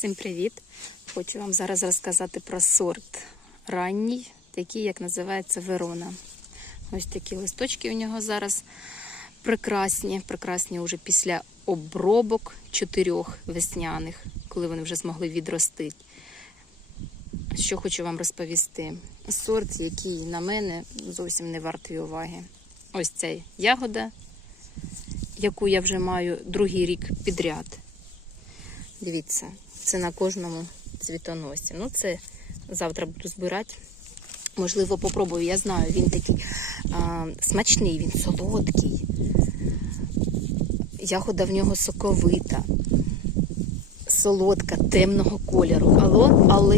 Всім привіт! Хочу вам зараз розказати про сорт ранній, такий, як називається Верона. Ось такі листочки у нього зараз прекрасні, прекрасні вже після обробок чотирьох весняних, коли вони вже змогли відростити. Що хочу вам розповісти? Сорт, який на мене зовсім не вартий уваги. Ось ця ягода, яку я вже маю другий рік підряд. Дивіться, це на кожному цвітоносі. Ну, це завтра буду збирати. Можливо, попробую. Я знаю, він такий а, смачний, він солодкий. Ягода в нього соковита, солодка, темного кольору. Але, але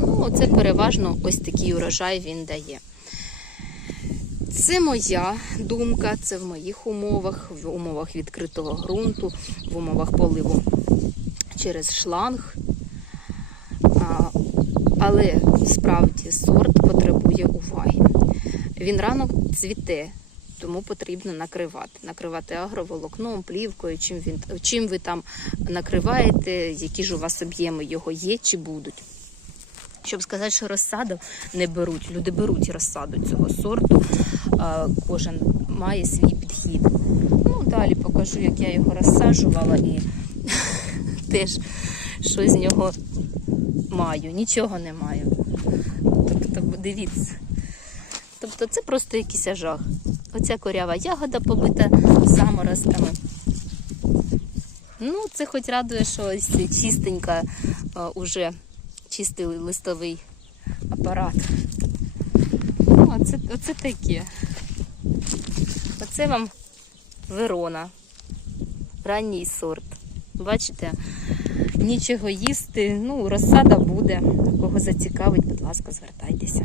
ну, це переважно ось такий урожай він дає. Це моя думка, це в моїх умовах, в умовах відкритого ґрунту, в умовах поливу через шланг. Але справді сорт потребує уваги. Він рано цвіте, тому потрібно накривати. Накривати агроволокном, плівкою, чим, він, чим ви там накриваєте, які ж у вас об'єми його є чи будуть. Щоб сказати, що розсаду не беруть. Люди беруть розсаду цього сорту. Кожен має свій підхід. Ну, далі покажу, як я його розсаджувала і теж щось з нього маю. Нічого не маю. Тобто, дивіться. Тобто це просто якийсь жах. Оця корява ягода побита заморозками. Ну, це хоч радує, що ось чистенька а, уже чистий листовий апарат. Ну, оце, оце таке. Оце вам Верона. Ранній сорт. Бачите, нічого їсти. Ну, розсада буде. Кого зацікавить, будь ласка, звертайтеся.